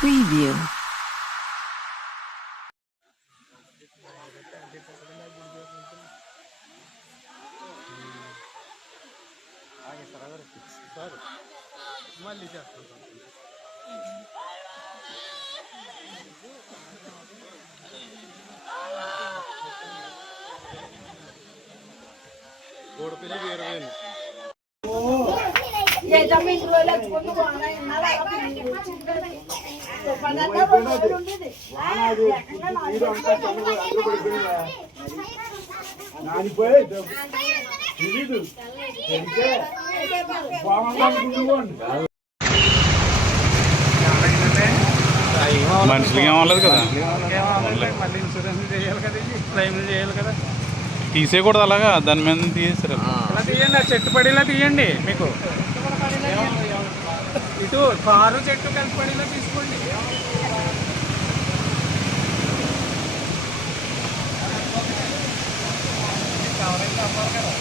preview. నానిపోయి తెలీదు తెలిసే బాగుంది మనుషులకి ఏమవ్వలేదు కదా. మళ్ళీ ఇన్సూరెన్స్ చేయాలి కదా క్లెయిమ్ చేయాలి కదా. తీసేయకూడదు అలాగా దాని మీద తీసేసారు తీయండి ఆ చెట్టు పడేలా తీయండి మీకు. ఇటు కారు చెట్టు కలిసి పడేలా తీసుకోండి. కదా